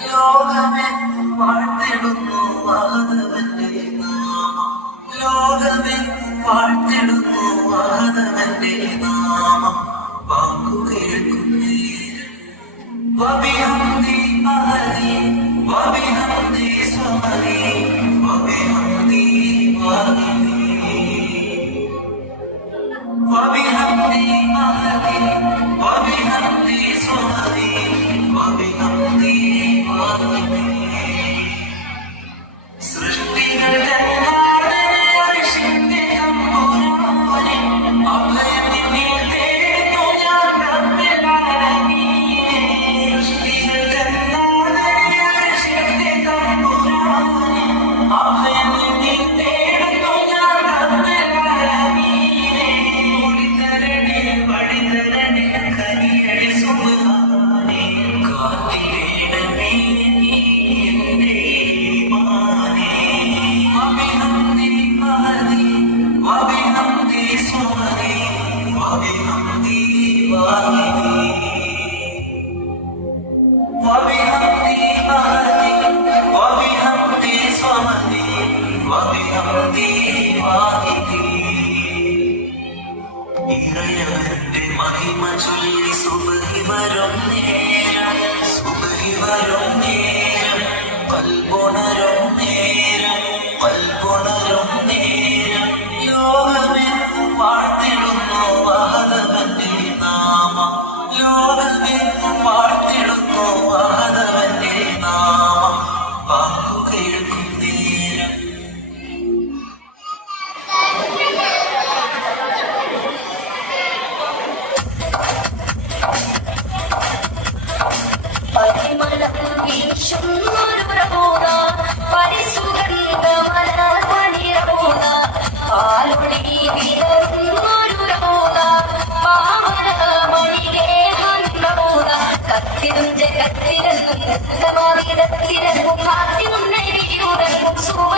ലോകമേ വാഴ്ത്തിടുന്നു വാദവന്റെ നാമം. ലോകമേ വാഴ്ത്തിടുന്നു വാദവന്റെ നാമം. വാക്കു കേൾക്കുന്നേ വപിയം ദീപാല Música சுபகி வரும் நேரம் கல்புணரும் நேரம் യോവന്റെ പാട്ടിടുന്നു മാധവന്റെ നാമം വാക്കു കത്തിടും ജഗത്തിരങ്ങും സമാവിടത്തിരങ്ങും കാത്തിനും നൈവിയൂരങ്ങും സൂവ